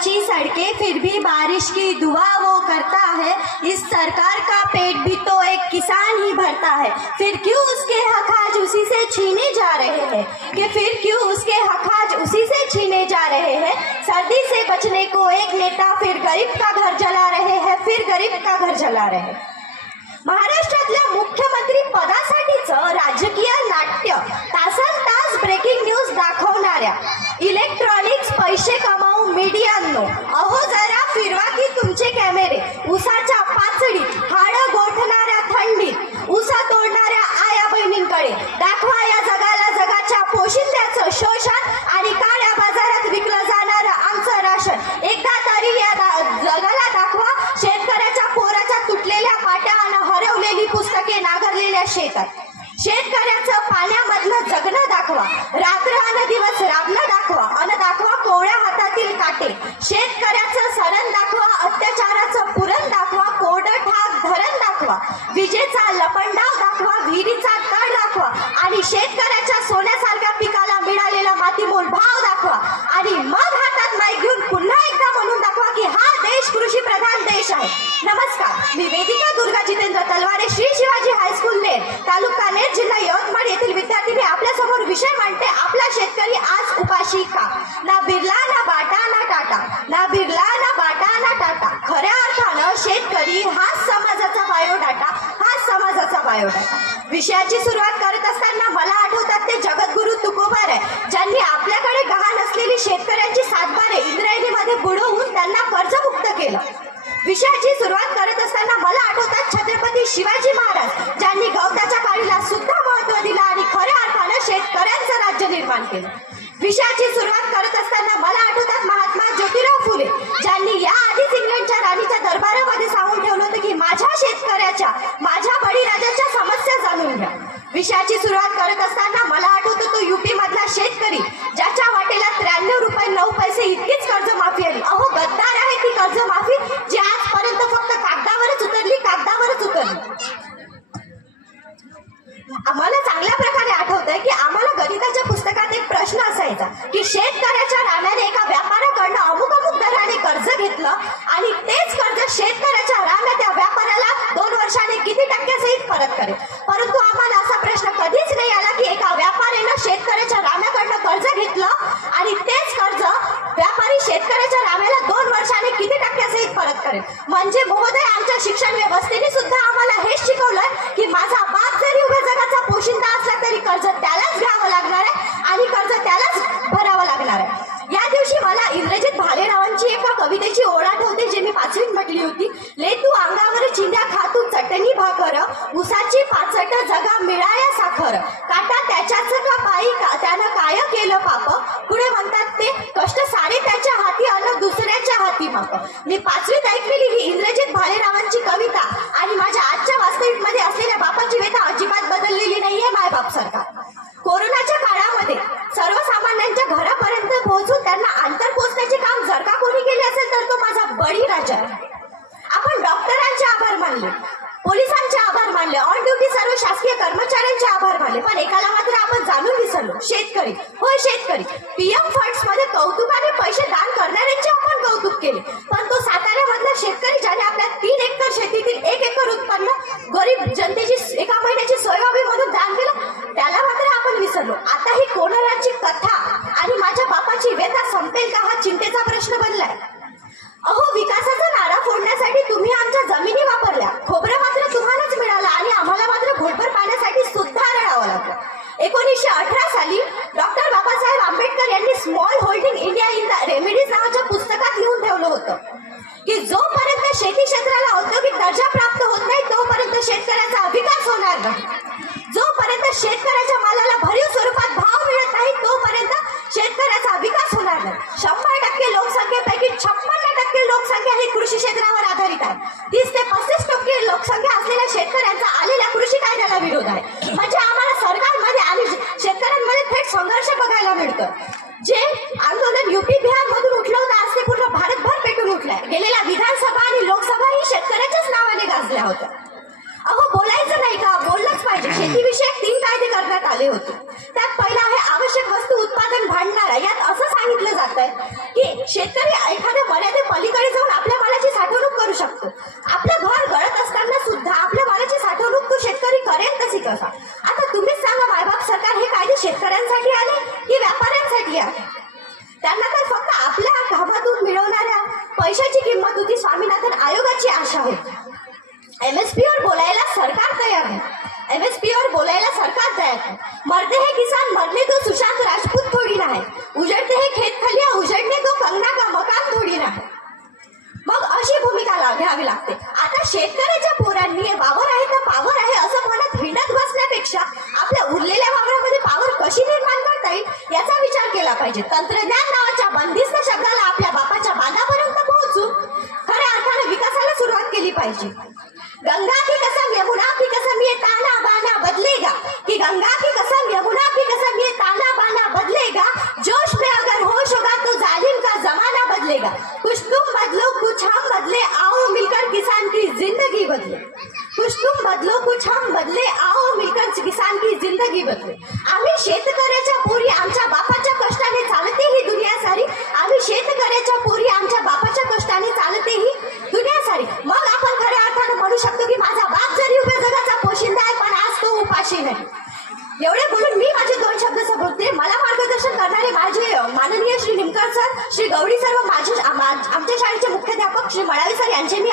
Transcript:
कच्ची सड़कें फिर भी बारिश की दुआ वो करता है। इस सरकार का पेट भी तो एक किसान ही भरता है। फिर क्यों उसके हक आज उसी से छीने जा रहे हैं, कि फिर क्यों उसके हक आज उसी से छीने जा रहे हैं। सर्दी से बचने को एक नेता फिर गरीब का घर जला रहे हैं, फिर गरीब का घर जला रहे हैं। महाराष्ट्रातल्या मुख्यमंत्री पदासाठीचं राजकीय नाट्य तासन तास ब्रेकिंग न्यूज दाखवणाऱ्या इलेक्ट्रॉनिक्स पैसे कमाऊ मीडियांनो, अहो जरा फिरवा की तुमचे कॅमेरे उसाच्या पाचडीत, हाडं गोठणाऱ्या थंडीत, उसा तोडणाऱ्या आया बहिणींकडे दाखवा या जगाला जगाच्या पोशिंद्याचं शोषण आणि काळ्या बाजारात विकलं जाणारं आमचं राशन। एकदा तरी या जगाला दाखवा शेतकऱ्याच्या पोराच्या तुटलेल्या पाट्या आणि हरवलेली पुस्तके नांगरलेल्या शेतात। शेतकऱ्याचं पाण्यामधलं जगणं दाखवा, रात्र आणि दिवस राबणं दाखवा आणि दाखवा कोवळ्या हातातील काटे। शेतकऱ्याचं सरण दाखवा, अत्याचाराचं पुरण दाखवा, कोरडं ठाक धरण दाखवा, विजेचा लपंडाव दाखवा, विहिरीचा तळ दाखवा आणि शेतकऱ्याच्या सोन्यासारख्या पिकाला मिळालेला मातीमोल भाव दाखवा आणि मग हातात माईक घेऊन पुन्हा एकदा म्हणून दाखवा की हा देश कृषी प्रधान देश आहे। नमस्कार, मी वेदिका दुर्गा जितेंद्र तलवारे, श्री शिवाजी हायस्कूल नेर, तालुका नेर, जिल्हा यवतमाळ येथील विद्यार्थी मी आपल्या समोर विषय मांडते, आपला शेतकरी आज उपाशी का। ना बिर्ला ना बाटा ना टाटा, ना बिर्ला ना बाटा ना टाटा। खऱ्या अर्थानं शेतकरी हाच समाजाचा बायोडाटा, हाच समाजाचा बायोडाटा। विषयाची सुरुवात करत असताना मला आठवतात ते जगद्गुरु तुकोबाराय, ज्यांनी आपल्याकडे गहाण असलेली शेतकऱ्यांची सातबारे इंद्रायणीमध्ये बुडवून त्यांना कर्जमुक्त केलं। विषयाची सुरुवात करत असताना मला आठवतात छत्रपती शिवाजी महाराज, ज्यांनी गवताच्या काळीला सुद्धा महत्त्व दिलं आणि खऱ्या अर्थानं शेतकऱ्यांचं राज्य निर्माण केलं। विषयाची सुरुवात करत असताना मला आठवतात महात्मा ज्योतिराव फुले, ज्यांनी या आधीच इंग्लंडच्या राणीच्या दरबारामध्ये सांगून ठेवलं होतं की माझ्या शेतकऱ्याच्या, माझ्या बळीराजाच्या समस्या जाणून घ्या। विषयाची सुरुवात करत असताना मला आठवतो तो यूपी मधला शेतकरी, ज्याच्या वाटेला 93 रुपये 9 पैसे इतकीच कर्जमाफी आली। अहो गद्दार आहे ती कर्जमाफी, जी आजपर्यंत फक्त कागदावरच उतरली, कागदावरच उतरली। आम्हाला चांगल्या प्रकारे आठवतंय की आम्हाला गणिताच्या पुस्तकात एक प्रश्न असायचा की शेतकऱ्याच्या राम्याने एका व्यापाऱ्याकडनं अमुक दराने कर्ज घेतलं आणि तेच कर्ज शेतकऱ्याच्या राम्या त्या व्यापाऱ्याला 2 वर्षांनी किती टक्क्यासहित परत करेल। परंतु आम्हाला असा प्रश्न कधीच नाही आला की एका व्यापाऱ्यानं शेतकऱ्याच्या राम्याकडनं कर्ज घेतलं आणि तेच कर्ज व्यापारी शेतकऱ्याच्या राम्याला 2 वर्षांनी किती टक्क्यासहित परत करेल। म्हणजे महोदय, आमच्या शिक्षण व्यवस्थेने सुद्धा आम्हाला हेच शिकवलं की माझा बाप जरी उभ्या जगाचा पोशिंदा असला तरी कर्ज त्यालाच घ्यावं लागणार आहे आणि कर्ज त्यालाच भरावं लागणार आहे। या दिवशी मला इंग्रजीत भालेरावांची एका कवितेची ओळ आठवते, जे मी 5वीत म्हटली होती। ले तू अंगावर चिंध्या खातू चटणी भाकर, उसाची पाचट जगा मिळाया साखर, काटा त्याच्याच का पायी त्यानं काय केलं पाप, पुढे म्हणतात ते कष्ट सारे त्याच्या हाती अन दुसऱ्याच्या हाती माप। मी 5वीत ऐकलेली ही इंग्रजीत भालेरावांची कविता आणि माझ्या आजच्या वास्तविकमध्ये असलेल्या बापाची व्यथा अजिबात बदललेली नाहीये मायबाप सरकार। कोरोनाच्या काळामध्ये सर्वसामान्यांच्या घरापर्यंत पोहोचून त्यांना अंतर पोहोचण्याचे काम जर का कोणी केले असेल तर तो माझा बळीराजा आहे। आपण डॉक्टरांचे आभार मानले, पोलिसांचे आभार मानले, ऑन ड्युटी सर्व शासकीय कर्मचाऱ्यांचे आभार मानले, पण एकाला मात्र आपण जाणून विसरलो, शेतकरी। होय शेतकरी, पीएम फंड्स मध्ये कौतुकाने पैसे दान करणाऱ्यांचे आपण कौतुक केले, पण तो साताऱ्यामधला शेतकरी ज्याने आपल्या 3 एकर शेतीतील 1 एकर उत्पन्न गरीब जनतेची एका महिन्याची सोयाबीन मधून दान केलं, त्याला मात्र आपण विसरलो। आता ही कोरोनाची कथा आणि माझ्या बापाची व्यथा संपेल का हा चिंतेचा प्रश्न बनलाय। अहो विकासाचा नारा फोडण्यासाठी तुम्ही आमच्या जमिनी वापरल्या, खोबरं मात्र तुम्हालाच मिळालं आणि आम्हाला मात्र घोटभर पाण्यासाठी सुद्धा रडावं लागलं। 1918 साली डॉक्टर बाबासाहेब आंबेडकर यांनी small holding India in the remedies नावाच्या पुस्तकात लिहून ठेवलं होतं की जोपर्यंत शेती क्षेत्राला औद्योगिक दर्जा प्राप्त होत नाही तोपर्यंत शेतकऱ्याचा विकास होणार नाही। जोपर्यंत शेतकऱ्याच्या मालाला भरीव स्वरूपात भाव मिळत नाही तोपर्यंत शेतकऱ्याचा विकास होणार नाही। 100% लोकसंख्येपैकी 56% लोकसंख्या ही कृषी क्षेत्रावर आधारित आहे। 30 ते 35% लोकसंख्या असलेल्या शेतकऱ्यांचा आलेल्या कृषी कायद्याला विरोध आहे। म्हणजे आम्हाला सरकारमध्ये आणि शेतकऱ्यांमध्ये थेट संघर्ष बघायला मिळतो। जे आंदोलन यूपी बिहार मधून उठलं होतं आज ते पूर्ण भारतभर पेटून उठलंय। गेलेल्या विधानसभा आणि लोकसभा ही शेतकऱ्याच्याच नावाने गाजल्या होत्या। अहो बोलायचं नाही का, बोललंच पाहिजे। शेतीविषयक 3 कायदे करण्यात आले होते। त्यात पहिला आहे आवश्यक वस्तू उत्पादन भांडणारा। यात असं सांगितलं जात आहे की शेतकरी एखाद्या स्तुती स्वामीनाथन आयोगाची आशा होती। MSP वर बोलायला सरकार तयार नाही, MSP वर बोलायला सरकार तयार नाही। मरते हे किसान मरने तो सुशांत राजपूत थोडी नाही, उजड़ते हे खेत खलिया उजड़ने तो कंगना का मकान थोडी नाही। मग अशी भूमिका घ्यावी लागते। आता शेतकऱ्याच्या पोरांनी वावर आहे तर पावर आहे असं म्हणत हिंडत बसण्यापेक्षा आपल्या उरलेल्या वावरामध्ये पावर कशी निर्माण करता येईल याचा विचार केला पाहिजे। तंत्रज्ञान नावाच्या बंदिस्त शब्दाला आपल्या बापाच्या बांधापर्यंत पोहोचून खऱ्या अर्थाने विकासाला सुरुवात केली पाहिजे। गंगा की कसम यमुना की कसम ये ताना बाना बदलेगा, कि गंगा की कसम यमुना की कसम ये ताना बाना बदलेगा, जोश में अगर होश होगा तो जालिम का जमाना बदलेगा। कुछ तुम बदलो कुछ हम बदले, आओ मिलकर किसान की जिंदगी बदले। कुछ तुम बदलो कुछ हम बदले, आओ मिलकर किसान की जिंदगी बदले। आम्ही शेतकऱ्याच्या पोरी आमच्या बापाच्या कष्टाने चालते ही दुनिया सारी, आम्ही शेतकऱ्याच्या पोरी आमच्या बापाच्या कष्टाने चालते ही दुनिया सारी। मग आपण खऱ्या अर्थाने म्हणू शकतो की माझा बाप जरी उभ्या जगाचा पोशिंदा आहे पण आज तो उपाशी नाही। एवढे बोलून मी माझे 2 शब्द संपवते। मला मार्गदर्शन करणारे माझे माननीय श्री निमकर सर, श्री गवडी सर व माझे आमच्या शाळेचे मुख्याध्यापक श्री मळावी सर यांचे मी